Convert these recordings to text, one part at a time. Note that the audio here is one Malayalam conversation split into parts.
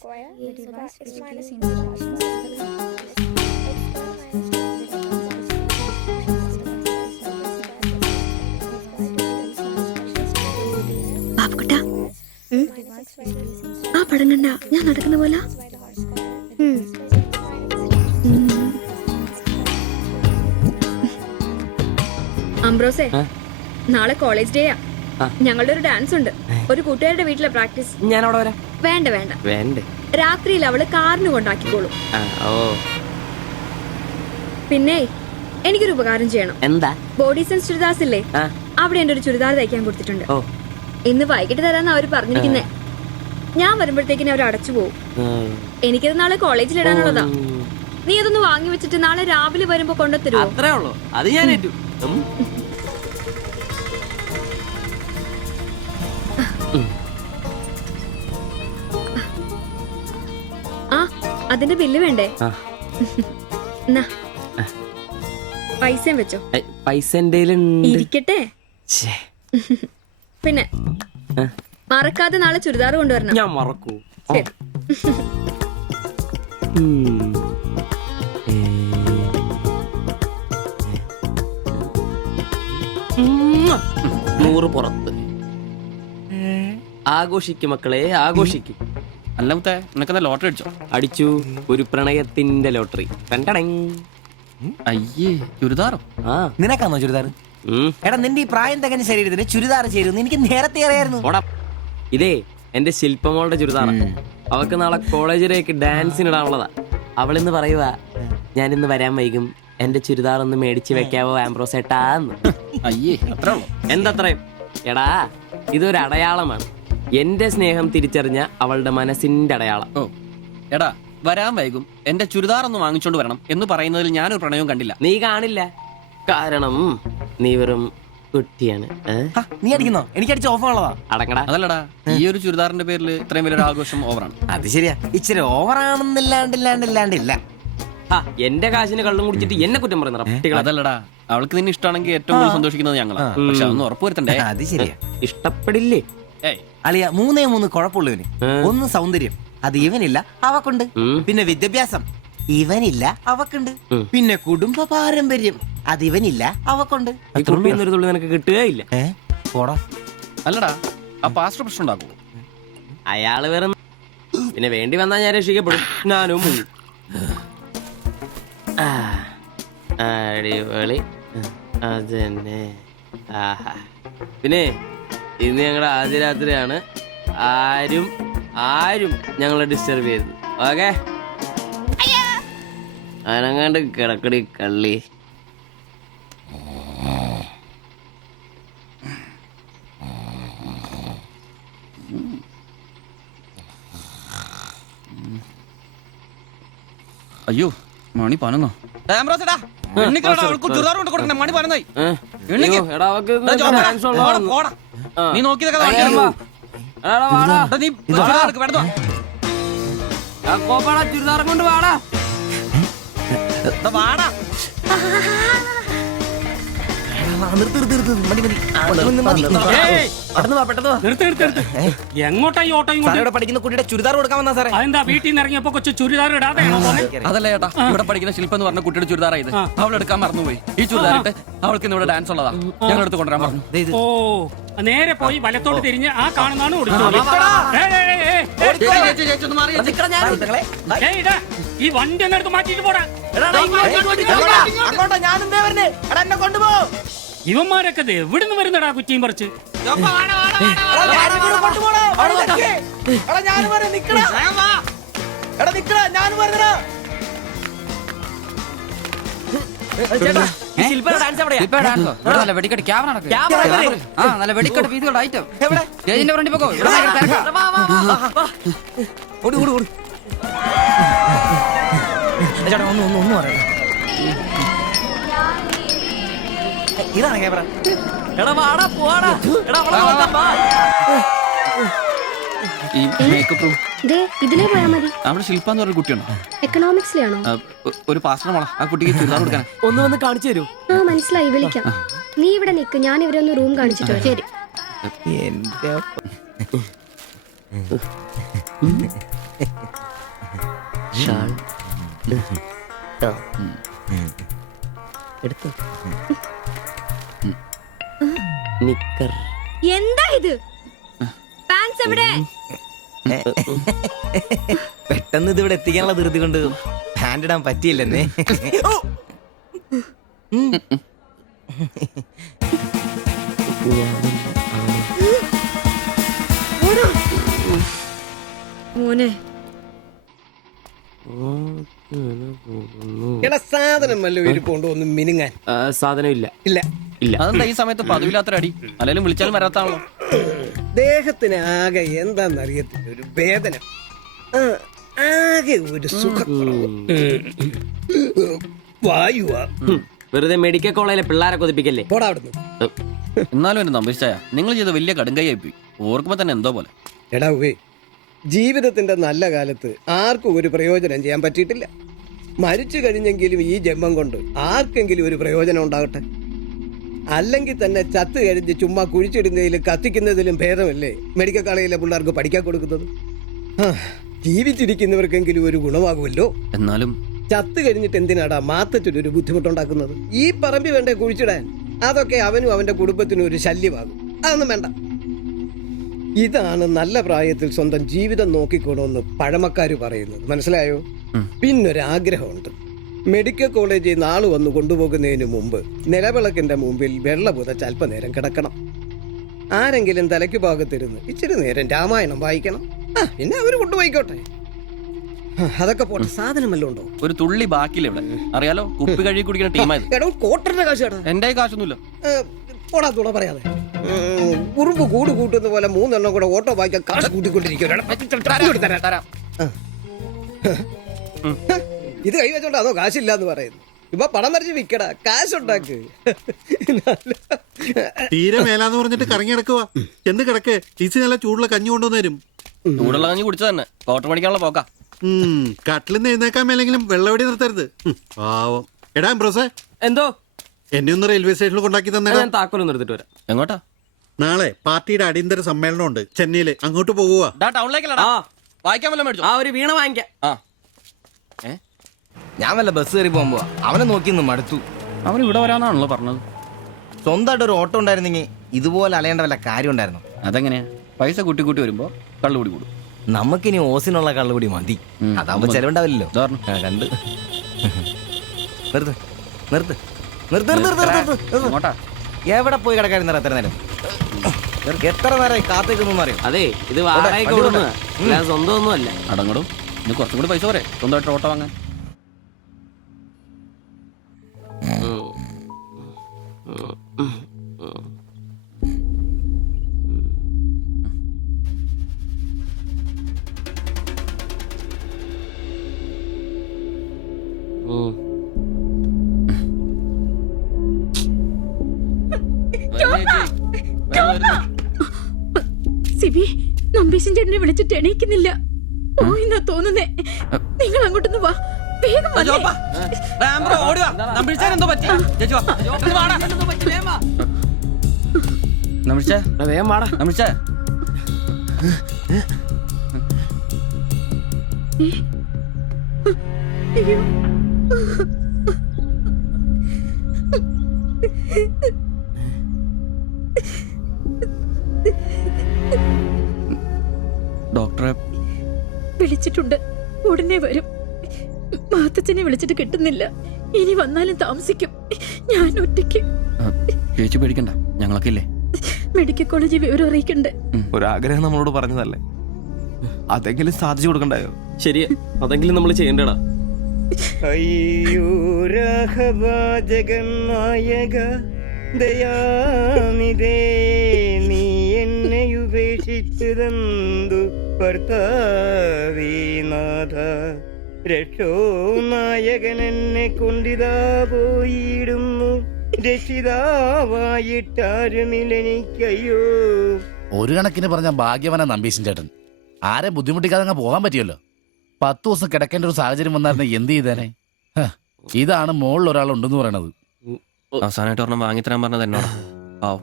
ബാബുക്കുട്ട, ആ പടം കണ്ട ഞാൻ നടക്കുന്ന പോലെ. അംബ്രോസേ, നാളെ കോളേജ് ഡേയാ. ഞങ്ങളുടെ ഒരു ഡാൻസ് ഉണ്ട്. ഒരു കൂട്ടുകാരുടെ വീട്ടിലെ പ്രാക്ടീസ്. ഞാൻ അവിടെ വരാം. വേണ്ട വേണ്ട വേണ്ട, രാത്രിയിൽ അവള് കാറിന് കൊണ്ടാക്കിക്കോളും. പിന്നെ എനിക്കൊരു ഉപകാരം ചെയ്യണം. എന്താ? ബോഡി സെൻസ് ചുരിദാർസ് ഇല്ലേ, അവിടെ എന്റെ ഒരു ചുരിദാർ തയ്ക്കാൻ കൊടുത്തിട്ടുണ്ട്. ഇന്ന് വൈകിട്ട് തരാന്ന് അവര് പറഞ്ഞിരിക്കുന്നേ. ഞാൻ വരുമ്പോഴത്തേക്കിന് അവർ അടച്ചു പോകും. എനിക്കത് നാളെ കോളേജിൽ ഇടാനുള്ളതാ. നീ അതൊന്ന് വാങ്ങി വെച്ചിട്ട് നാളെ രാവിലെ വരുമ്പോ കൊണ്ടുത്തരുമോ? അത്രേ ഉള്ളൂ, അത് ഞാൻ ഏറ്റു. ആ, അതിന്റെ ബില്ല് വേണ്ടേ? പൈസയും വെച്ചോ. പൈസ ഇരിക്കട്ടെ. പിന്നെ മറക്കാതെ നാളെ ചുരിദാർ കൊണ്ടുവരണം. ഞാൻ മറക്കൂ. ശരി. 100 പുറത്ത്. ആഘോഷിക്കും മക്കളെ, ആഘോഷിക്കും. അല്ല മുത്തേ, നിനക്കെന്താ ലോട്ടറി അടിച്ചോ? അടിച്ചു, ഒരു പ്രണയത്തിന്റെ ലോട്ടറി. അയ്യേ, ചുരിദാറോ? നിനക്കാന്നോ ചുരിദാർ? എടാ, നിന്റെ ഈ പ്രായം തികഞ്ഞ ശരീരത്തിന് ചുരിദാർ ചേരുന്നു എനിക്ക് നേരത്തെ അറിയായിരുന്നു. ഇതേ എന്റെ ശില്പമോളുടെ ചുരിദാറാണ്. അവൾക്ക് നാളെ കോളേജിലേക്ക് ഡാൻസിനിടാനുള്ളതാ. അവളിന്ന് പറയുക, ഞാനിന്ന് വരാൻ വൈകും, എന്റെ ചുരിദാർ ഒന്ന് മേടിച്ച് വെക്കാവോ ആംബ്രോസേട്ടാന്ന്. അയ്യേ, അത്രേ ഉള്ളൂ. എന്തത്രയും? എടാ, ഇതൊരു അടയാളമാണ്. എന്റെ സ്നേഹം തിരിച്ചറിഞ്ഞ അവളുടെ മനസ്സിന്റെ അടയാളം. ഓ എടാ, വരാൻ വൈകും, എന്റെ ചുരിദാർ ഒന്ന് വാങ്ങിച്ചോണ്ട് വരണം എന്ന് പറയുന്നതിൽ ഞാനൊരു പ്രണയവും കണ്ടില്ല. നീ കാണില്ല, കാരണം നീ വെറും കുട്ടിയാണ്. നീ അടിക്കുന്നോ? എനിക്ക് അടിച്ച ഓഫറുള്ളതാ. അടങ്ങടാ. അതല്ലടാ, ഈ ഒരു ചുരിദാറിന്റെ പേരിൽ ഇത്രയും വലിയൊരു ആഘോഷം ഓവറാണ്. അത് ശരിയാ, ഇച്ചിരി ഓവറാണെന്നില്ലാണ്ടില്ല. എന്റെ കാശിന് കള്ളും കുടിച്ചിട്ട് എന്നെ കുറ്റം പറയുന്ന. അതല്ലടാ, അവൾക്ക് നിന്നെ ഇഷ്ടമാണെങ്കിൽ ഏറ്റവും കൂടുതൽ സന്തോഷിക്കുന്നത് ഞങ്ങളാ. പക്ഷെ അതൊന്നും ഉറപ്പുവരുത്തണ്ടേ. അത് ശരിയാ. ഇഷ്ടപ്പെടില്ലേ അളിയ? 3 കുഴപ്പമുള്ളവന്. ഒന്ന് സൗന്ദര്യം, അത് ഇവനില്ല, അവക്കുണ്ട്. പിന്നെ വിദ്യാഭ്യാസം, ഇവനില്ല, അവക്കുണ്ട്. പിന്നെ കുടുംബ പാരമ്പര്യം, അത് ഇവനില്ല, അവക്കുണ്ട്. നിനക്ക് കിട്ടുകയില്ല. അല്ലടാ, ആ പാസ്റ്റർ പ്രശ്നം ഉണ്ടാക്കുമോ? അയാള് വേറെ. പിന്നെ വേണ്ടി വന്നാ ഞാൻ രക്ഷിക്കപ്പെടും. ഞാനും അടിപൊളി. അതന്നെ. പിന്നെ ഇന്ന് ഞങ്ങളുടെ ആദ്യ രാത്രിയാണ്. ആരും ഞങ്ങളെ ഡിസ്റ്റർബ് ചെയ്തു. ഓക്കെ, അനങ്ങാണ്ട് കിടക്കടി കള്ളി. അയ്യോ, മണി 11. മണി 11. നീ നോക്കി ചുരിദാർ കൊണ്ട് വാടാ. എങ്ങോട്ടാ ഈ ഓട്ടോ? പഠിക്കുന്ന കുട്ടിയുടെ ചുരിദാർ കൊടുക്കാൻ വന്നാ സാറേ. അതെന്താ വീട്ടിൽ നിന്ന് ഇറങ്ങിയപ്പോ കൊച്ചു ചുരിദാർ ഇടാതെ? അതല്ല ചേട്ടാ, ഇവിടെ പഠിക്കുന്ന ശില്പം എന്ന് പറഞ്ഞ കുട്ടിയുടെ ചുരിദാറായത്. അവൾ എടുക്കാൻ മറന്നുപോയി. ഈ ചുരിദാറിട്ട് അവൾക്ക് ഇന്ന് ഇവിടെ ഡാൻസ് ഉള്ളതാ. ഞങ്ങൾ എടുത്ത് കൊണ്ടുവരാൻ പറഞ്ഞു. ഓ, നേരെ പോയി വലത്തോട്ട് തിരിഞ്ഞ് ആ കാണുന്നതാണ് കൊടുത്തത്. ഈ വണ്ടി ഒന്ന് എടുത്ത് മാറ്റിട്ട് പോടാ. ഇവന്മാരൊക്കെ എവിടുന്ന് വരുന്നടാ കുറ്റിയും പറിച്ച്? ഇതാണ് ക്യാമറ. ഇതിലേ പോയാ മതി. അവിടെ ശില്പ എന്ന് പറഞ്ഞ കുട്ടിയുണ്ടോ? എക്കണോമിക്സിലാണോ? ഒരു പാസ്റ്റർ മോളാ. ആ കുട്ടിക്ക് ചുരിദാർ കൊടുക്കാൻ ഒന്ന് വന്ന് കാണിച്ചു തരൂ. മനസ്സിലായി, വിളിക്കാം. നീ ഇവിടെ നിക്ക്, ഞാൻ ഇവരെ ഒന്ന് റൂം കാണിച്ചിട്ട് വരാം. ശരി. ഷാൾ എടുത്തു നിക്കർ എന്താ ഇത്? പാൻസ് എവിടെ? പെട്ടെന്ന് ഇതിവിടെ എത്തിക്കാനുള്ള ധൃതി കൊണ്ട് ഹാൻഡ് ഇടാൻ പറ്റിയില്ലെന്നേ. മോനെ സാധനം വല്ല ഇരിപ്പുണ്ടോ ഒന്ന് മിനുങ്ങാൻ? സാധനം ഇല്ല ഇല്ല. ഇല്ല. അതെന്താ ഈ സമയത്ത് പതിവില്ലാത്തൊരടി? അല്ലെങ്കിലും വിളിച്ചാലും വരാത്താണല്ലോ. ദേഹത്തിന് ആകെ എന്താന്നറിയത്തില്ല, ഒരു വേദന, ആകെ ഒരു സുഖക്കുറവ്. വായുവാ. വെറുതെ മെഡിക്കൽ കോളേജിലെ പിള്ളേരെ കൊതിപ്പിക്കല്ലേ. പോടാ അവിടുന്ന്. എന്നാലും എന്നെ നമ്പിച്ചായ നിങ്ങൾ ചെയ്ത വലിയ കടുങ്കൈയായി പോയി. ഓർക്കുമ്പോ തന്നെ എന്തോ പോലെ. എടാ ഉവേ, ജീവിതത്തിന്റെ നല്ല കാലത്ത് ആർക്കും ഒരു പ്രയോജനം ചെയ്യാൻ പറ്റിയിട്ടില്ല. മരിച്ചു കഴിഞ്ഞെങ്കിലും ഈ ജന്മം കൊണ്ട് ആർക്കെങ്കിലും ഒരു പ്രയോജനം ഉണ്ടാകട്ടെ. അല്ലെങ്കിൽ തന്നെ ചത്ത് കഴിഞ്ഞ് ചുമ്മാ കുഴിച്ചിടുന്നതിലും കത്തിക്കുന്നതിലും ഭേദമല്ലേ മെഡിക്കൽ കോളേജിലെ പിള്ളേർക്ക് പഠിക്കാൻ കൊടുക്കുന്നത്. ജീവിച്ചിരിക്കുന്നവർക്കെങ്കിലും ഒരു ഗുണമാകുമല്ലോ. എന്നാലും ചത്ത് കഴിഞ്ഞിട്ട് എന്തിനാടാ മാത്തച്ചൊരു ബുദ്ധിമുട്ടുണ്ടാക്കുന്നത്? ഈ പറമ്പി വേണ്ടേ കുഴിച്ചിടാൻ? അതൊക്കെ അവനും അവന്റെ കുടുംബത്തിനും ഒരു ശല്യമാകും. അതൊന്നും വേണ്ട. ഇതാണ് നല്ല പ്രായത്തിൽ സ്വന്തം ജീവിതം നോക്കിക്കോണമെന്ന് പഴമക്കാര് പറയുന്നത്, മനസ്സിലായോ? പിന്നൊരാഗ്രഹമുണ്ട്. മെഡിക്കൽ കോളേജിൽ നാള് വന്ന് കൊണ്ടുപോകുന്നതിന് മുമ്പ് നിലവിളക്കിന്റെ മുമ്പിൽ വെള്ള പുതച്ച് അല്പനേരം കിടക്കണം. ആരെങ്കിലും തലയ്ക്ക് ഭാഗത്തിരുന്ന് ഇച്ചിരി നേരം രാമായണം വായിക്കണം. പിന്നെ അവര് കൊണ്ടുപോയിക്കോട്ടെ. അതൊക്കെ പോട്ടെ, സാധനം വല്ലതും ഉണ്ടോ? ഒരു തുള്ളി ബാക്കിയില്ല ഇവിടെ. അറിയാലോ, കുപ്പി കഴുകി കുടിക്കുന്ന ടീമായത്. എടോ, കോട്ടറിന്റെ കാശ് കേട്ടോ. എന്റെ കാശൊന്നുമില്ല. പോടാ തുണ പറയാതെ. ഉറുമ്പ് കൂട് കൂട്ടുന്ന പോലെ 3 എണ്ണം കൂടെ ഓട്ടോ വായിക്കാൻ കാശ് കൂട്ടിക്കൊണ്ടിരിക്കും. ഇത് കൈവച്ചോണ്ട് അതോ കാശില്ലാന്ന് പറയുന്നു. ഇപ്പൊ പണം നിറച്ച് വിക്കടാ, കാശുണ്ടാക്ക്. തീരെ മേലാന്ന് പറഞ്ഞിട്ട് കറങ്ങി കിടക്കുക. എന്ത് കിടക്ക്, ടീച്ചി നല്ല ചൂടുള്ള കഞ്ഞി കൊണ്ടുവന്നേരും. ചൂടുള്ള കഞ്ഞി കുടിച്ചു തന്നെ കോട്ടർ മേടിക്കാനുള്ള പോക്കാ. കട്ടിലിന്ന് എഴുന്നേക്കാൻ മേലെങ്കിലും വെള്ളവടി നിർത്തരുത്. പാവം. എടാ ബ്രോസേ, എന്തോ എന്നെ ഒന്ന് റെയിൽവേ സ്റ്റേഷനിൽ കൊണ്ടാക്കി തന്നെ. ഞാൻ താക്കോലൊന്നും എടുത്തിട്ട് വരാം. എങ്ങോട്ടാ? നാളെ പാർട്ടിയുടെ അടിയന്തര സമ്മേളനം ഉണ്ട് ചെന്നൈയില്. അങ്ങോട്ട് പോകുക. ടൗണിലേക്കല്ലടാ. വായിക്കാൻ വല്ല മേടിച്ചു. ആ ഒരു വീണ വാങ്ങിക്കാം. ഞാൻ വല്ല ബസ് കയറി പോകുമ്പോ അവനെ നോക്കി നിന്ന് മടുത്തു. അവൻ ഇവിടെ വരാന്നാണല്ലോ പറഞ്ഞത്. സ്വന്തമായിട്ട് ഒരു ഓട്ടോ ഉണ്ടായിരുന്നെങ്കിൽ ഇതുപോലെ അലയേണ്ട വല്ല കാര്യം ഉണ്ടായിരുന്നു. അതെങ്ങനെയാ? പൈസ കൂട്ടി കൂട്ടി വരുമ്പോ കള്ളുകൂടി കൂടും. നമുക്കിനി ഓസിനുള്ള കള്ളുകൂടി മതി. അതാവുമ്പോ ചെലവുണ്ടാവില്ലല്ലോ. കണ്ട് നിർത്ത് നിർത്ത് നിർത്ത് നിർത്ത് നിർത്ത്. എങ്ങോട്ടാ? എവിടെ പോയി കിടക്കാരുന്ന എത്ര നേരം? എത്ര നേരമായി കാത്തേക്കൊന്നും അറിയാം. അതെ, ഇത് വാടകയ്ക്ക് കൊടുക്കുന്നതാ, അല്ലാതെ സ്വന്തം ഒന്നും അല്ല. അടങ്ങടും. ഇനി കുറച്ചും കൂടി പൈസ പോരെ സ്വന്തമായിട്ട് ഓട്ടോ വാങ്ങാൻ. സിബി, നമ്പീശൻ ചേട്ടനെ വിളിച്ചിട്ട് എണീക്കുന്നില്ല. പോയിന്നാ തോന്നുന്നേ. നിങ്ങൾ അങ്ങോട്ടൊന്ന് വാ, വേഗം വന്നേ. വേഗം വാടാ. അയ്യോ. ഡോക്ടറെ വിളിച്ചിട്ടുണ്ട്, ഉടനെ വരും. മാത്തച്ഛനെ വിളിച്ചിട്ട് കിട്ടുന്നില്ല. ഇനി വന്നാലും താമസിക്കും. ഞാൻ ഒറ്റയ്ക്ക്. ചേച്ചി പേടിക്കണ്ട, ഞങ്ങളൊക്കെ ഇല്ലേ. മെഡിക്കൽ കോളേജിൽ വിവരം അറിയിക്കണ്ടേ? ഒരാഗ്രഹം നമ്മളോട് പറഞ്ഞതല്ലേ, അതെങ്കിലും സാധിച്ചു കൊടുക്കണ്ടായോ? ശരിയാ, അതെങ്കിലും നമ്മൾ ചെയ്യണ്ടടാ. അയ്യോ രാഘവാജകനായക ദയാനിധേ, നീ എന്നെ ഉപേക്ഷിച്ചതെന്തു ഭർത്താവീനാഥ. രക്ഷോ നായകൻ എന്നെ കൊണ്ടിതാ പോയിടുന്നു, രക്ഷിതാവായിട്ടാരുമില്ലെനിക്കയ്യോ. ഒരു കണക്കിന് പറഞ്ഞ ഭാഗ്യവനാ നമ്പീശൻ ചേട്ടൻ. ആരെ ബുദ്ധിമുട്ടിക്കാതെ അങ്ങ് പോകാൻ പറ്റിയല്ലോ. 10 ദിവസം കിടക്കേണ്ട ഒരു സാഹചര്യം വന്നായിരുന്നു എന്ത് ചെയ്തേനെ. ഇതാണ് മുകളിൽ ഒരാളുണ്ടെന്ന് പറയണത്. അവസാനമായിട്ട് ഒരെണ്ണം വാങ്ങിത്തരാൻ പറഞ്ഞത് എന്നോടാ. പാവം.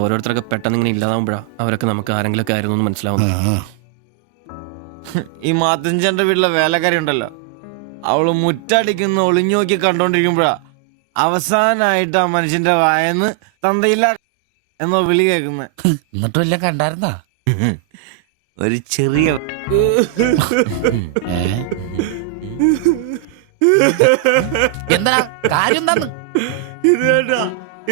ഓരോരുത്തരൊക്കെ പെട്ടെന്ന് ഇങ്ങനെ ഇല്ലാതാവുമ്പോഴാ അവരൊക്കെ നമുക്ക് ആരെങ്കിലൊക്കെ ആയിരുന്നു എന്ന് മനസ്സിലാവുന്നു. ഈ മാത്തഞ്ചന്റെ വീട്ടിലെ വേലക്കാരി ഉണ്ടല്ലോ, അവള് മുറ്റടിക്കുന്ന ഒളിഞ്ഞു നോക്കി കണ്ടോണ്ടിരിക്കുമ്പോഴാ അവസാനായിട്ട് ആ മനുഷ്യന്റെ വായന്ന് തന്തയില്ല എന്നോ വിളി കേൾക്കുന്നത്. എന്നിട്ടും എല്ലാം കണ്ടായിരുന്നാ? ഒരു ചെറിയ എന്താ കാര്യം എന്താന്ന്? ഇത് വേണ്ട,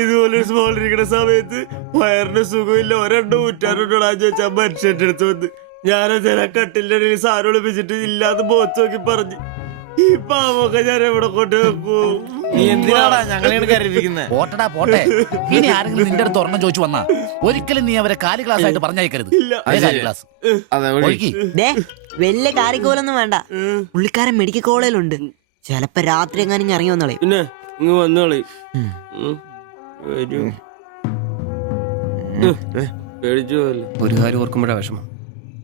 ഇതുപോലെ സ്മോൾ ഇരിക്കുന്ന സമയത്ത് വയറിന് സുഖമില്ല, ഒരെണ്ണം ഊറ്റാറുണ്ടോടാ ചോദിച്ചാ മനുഷ്യന്റെ അടുത്ത് വന്ന് ഞാനതിനെ കട്ടിലിന്റെ ഇടയിൽ സാരം ഒളിപ്പിച്ചിട്ട് ഇല്ലാതെ മുഖത്ത് നോക്കി പറഞ്ഞു, ഈ പാവൊക്കെ ഞാൻ എവിടെ കൊണ്ട് വെക്കൂ? നീ എന്തിനാടാ ഞങ്ങളെ കരയിപ്പിക്കുന്നത്? പോട്ടടാ പോട്ടെ. ഇനി ആരെങ്കിലും നിന്റെ അടുത്ത് ഒരെണ്ണം ചോദിച്ചു വന്നാ ഒരിക്കലും നീ അവരെ കാലി ക്ലാസ് ആയിട്ട് പറഞ്ഞയക്കരുത്. കാലി ക്ലാസ് അതെ, ഒഴുക്കി. വലിയ കാരിക്കോലൊന്നും വേണ്ട, പുള്ളിക്കാരൻ മെഡിക്കൽ കോളേജിലുണ്ട്. ചിലപ്പോ രാത്രി എങ്ങാനും ഇറങ്ങി വന്നോളെ. പിന്നെ ഇങ്ങ് വന്നോളി. പേടിച്ചു പോയല്ലോ. ഒരു കാര്യം ഓർക്കുമ്പോഴാ വിഷമം,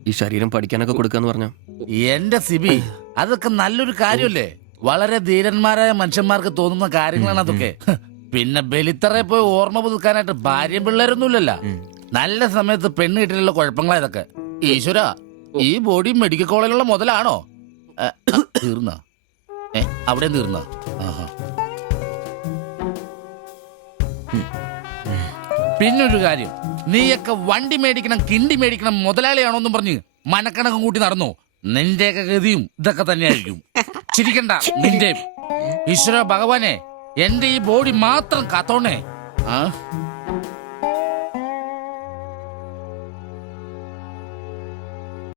ഈ ശരീരം പഠിക്കാനൊക്കെ കൊടുക്കാന്ന് പറഞ്ഞ. എന്റെ സിബി, അതൊക്കെ നല്ലൊരു കാര്യമല്ലേ? വളരെ ധീരന്മാരായ മനുഷ്യന്മാർക്ക് തോന്നുന്ന കാര്യങ്ങളാണ് അതൊക്കെ. പിന്നെ ബലിത്തറെ പോയി ഓർമ്മ പുതുക്കാനായിട്ട് ഭാര്യയും പിള്ളേരൊന്നുമില്ലല്ലോ. നല്ല സമയത്ത് പെണ്ണ് കിട്ടിയുള്ള കുഴപ്പങ്ങളാ ഇതൊക്കെ. ഈശ്വര, ഈ ബോഡി മെഡിക്കൽ കോളേജിലുള്ള മുതലാണോ? തീർന്ന അവിടെ തീർന്ന. പിന്നൊരു കാര്യം, നീയൊക്കെ വണ്ടി മേടിക്കണം, കിണ്ടി മേടിക്കണം, മുതലാളിയാണോന്നും പറഞ്ഞ് മനക്കണക്കും കൂട്ടി നടന്നു. നിന്റെയൊക്കെ ഗതിയും ഇതൊക്കെ തന്നെയായിരിക്കും. ചിരിക്കണ്ട നിന്റെ. ഈശ്വര ഭഗവാനെ, എന്റെ ഈ ബോഡി മാത്രം കാത്തോണേ.